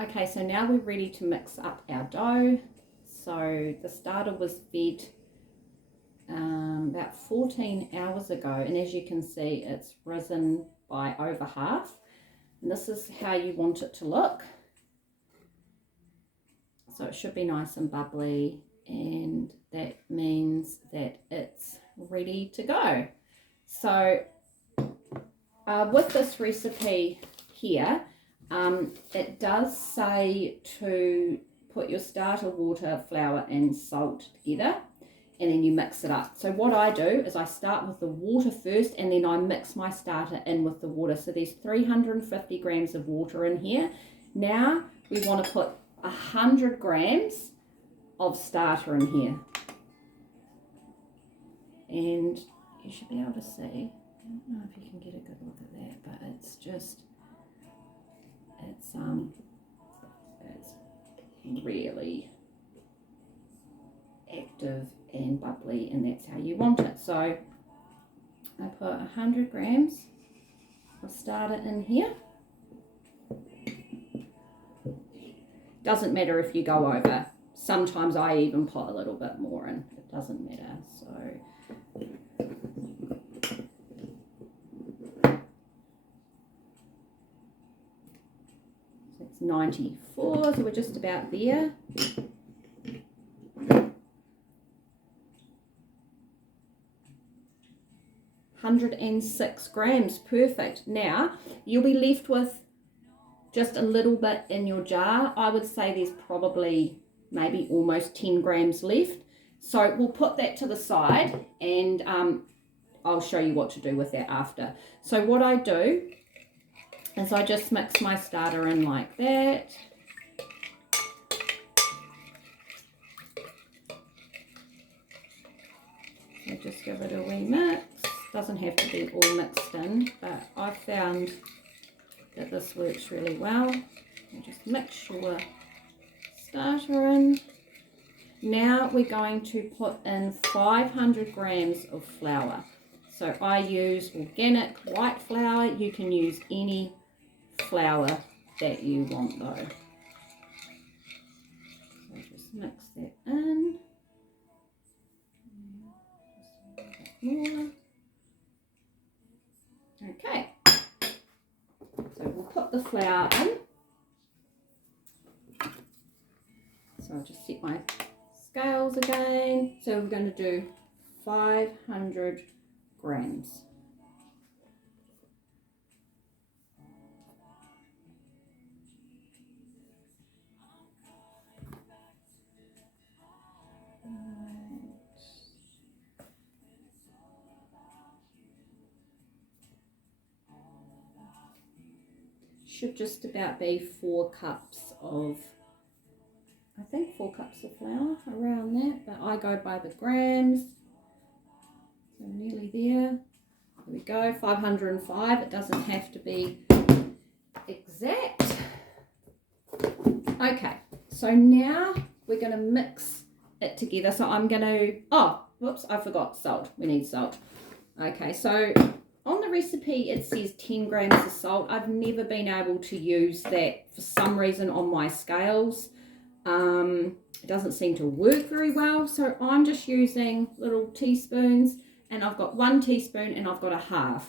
Okay, so now we're ready to mix up our dough. So the starter was fed about 14 hours ago, and as you can see, it's risen by over half. And this is how you want it to look. So it should be nice and bubbly, and that means that it's ready to go. So with this recipe here, it does say to put your starter water, flour and salt together, and then you mix it up. So what I do is I start with the water first, and then I mix my starter in with the water. So there's 350 grams of water in here. Now we want to put 100 grams of starter in here. And you should be able to see, I don't know if you can get a good look at that, but it's just, it's really active and bubbly, and that's how you want it. So I put 100 grams of starter in here. Doesn't matter if you go over. Sometimes I even put a little bit more in. It doesn't matter. So it's 94, so we're just about there. 106 grams, perfect. Now you'll be left with just a little bit in your jar. I would say there's probably maybe almost 10 grams left. So we'll put that to the side, and I'll show you what to do with that after. So what I do is I just mix my starter in like that. So just give it a wee mix. Doesn't have to be all mixed in, but I found that this works really well. You just mix your starter in. Now we're going to put in 500 grams of flour. So I use organic white flour. You can use any flour that you want though. So just mix that in. Just a little bit more. Okay, so we'll put the flour in. So I'll just set my scales again. So we're going to do 500 grams. Should just about be 4 cups of, I think 4 cups of flour, around that, but I go by the grams. So nearly there. There we go, 505. It doesn't have to be exact. Okay, so now we're going to mix it together. So I'm going to, oh, whoops, I forgot salt. We need salt. Okay, so on the recipe it says 10 grams of salt. I've never been able to use that for some reason on my scales. It doesn't seem to work very well, so I'm just using little teaspoons, and I've got 1 teaspoon and I've got a half.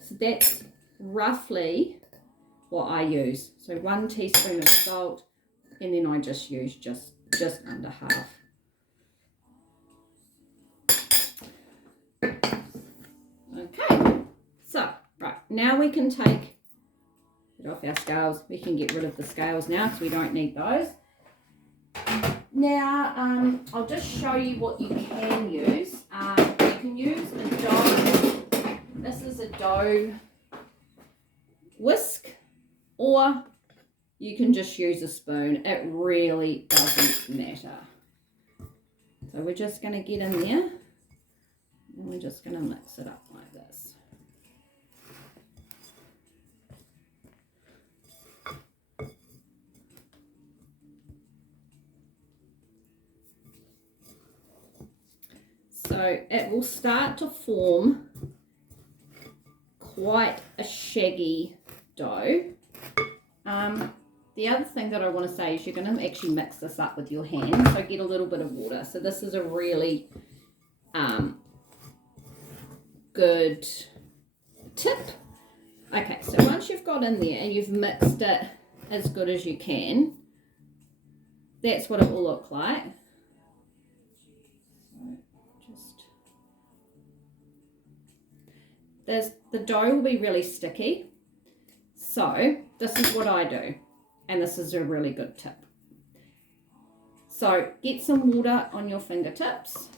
So that's roughly what I use. So 1 teaspoon of salt, and then I just use just under half. Okay, so right, now we can take it off our scales. We can get rid of the scales now because we don't need those. Now I'll just show you what you can use. You can use a dough. This is a dough whisk, or you can just use a spoon. It really doesn't matter. So we're just going to get in there, and we're just going to mix it up like this. So it will start to form quite a shaggy dough. the other thing that I want to say is you're going to actually mix this up with your hands, so get a little bit of water. So this is a really good tip. Okay, so once you've got in there and you've mixed it as good as you can, that's what it will look like. The dough will be really sticky. So this is what I do, and this is a really good tip. So get some water on your fingertips.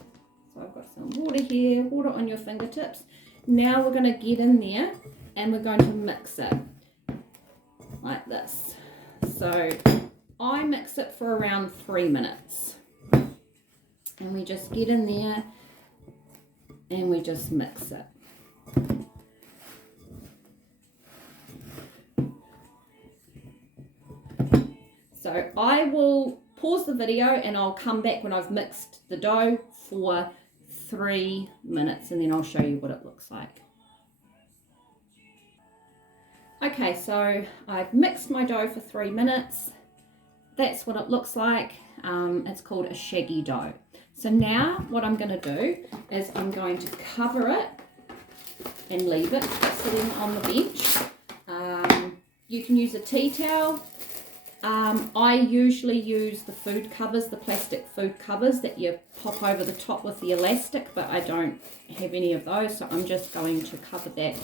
So I've got some water here, water on your fingertips. Now we're going to get in there and we're going to mix it like this. So I mix it for around 3 minutes. And we just get in there and we just mix it. So I will pause the video and I'll come back when I've mixed the dough for 3 minutes, and then I'll show you what it looks like. Okay, so I've mixed my dough for 3 minutes. That's what it looks like. It's called a shaggy dough. So now what I'm going to do is I'm going to cover it and leave it sitting on the bench. You can use a tea towel. I usually use the food covers, the plastic food covers that you pop over the top with the elastic, but I don't have any of those, so I'm just going to cover that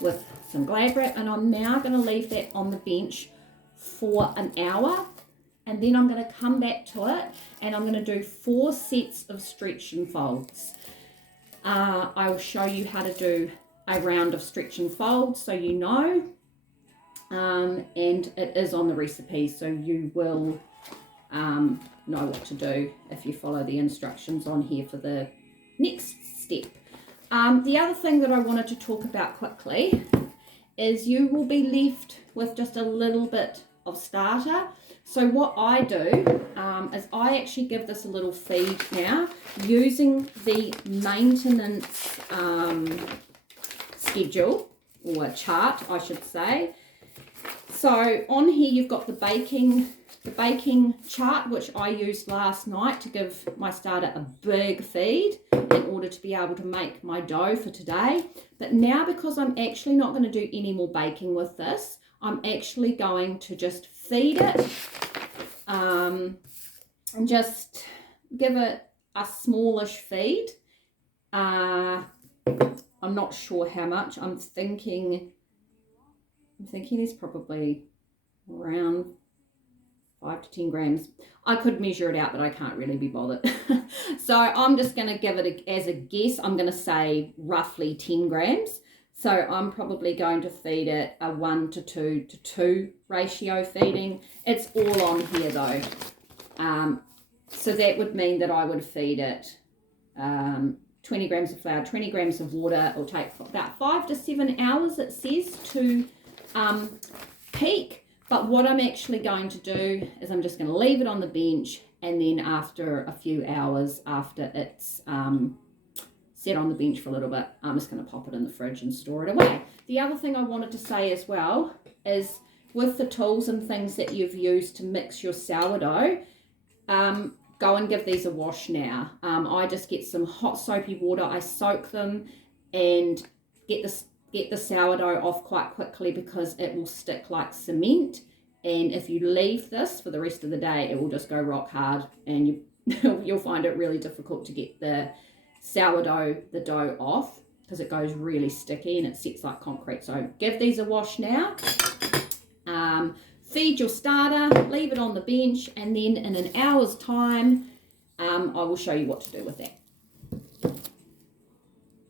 with some Glad wrap, and I'm now going to leave that on the bench for an hour, and then I'm going to come back to it and I'm going to do 4 sets of stretch and folds. I will show you how to do a round of stretch and folds so you know. And it is on the recipe, so you will know what to do if you follow the instructions on here for the next step. The other thing that I wanted to talk about quickly is you will be left with just a little bit of starter. So what I do is I actually give this a little feed now using the maintenance schedule, or chart I should say. So on here you've got the baking chart, which I used last night to give my starter a big feed in order to be able to make my dough for today. But now, because I'm actually not going to do any more baking with this, I'm actually going to just feed it and just give it a smallish feed. I'm not sure how much. I'm thinking there's probably around 5 to 10 grams. I could measure it out, but I can't really be bothered. So I'm just going to give it as a guess. I'm going to say roughly 10 grams. So I'm probably going to feed it a 1:2 ratio feeding. It's all on here though. So that would mean that I would feed it 20 grams of flour, 20 grams of water. It'll take about 5 to 7 hours, it says, to peak. But what I'm actually going to do is I'm just going to leave it on the bench, and then after a few hours, after it's set on the bench for a little bit, I'm just going to pop it in the fridge and store it away. The other thing I wanted to say as well is, with the tools and things that you've used to mix your sourdough, go and give these a wash now. I just get some hot soapy water, I soak them and get the sourdough off quite quickly because it will stick like cement, and if you leave this for the rest of the day, it will just go rock hard, and you'll find it really difficult to get the dough off because it goes really sticky and it sets like concrete. So give these a wash now. Feed your starter, leave it on the bench, and then in an hour's time I will show you what to do with that.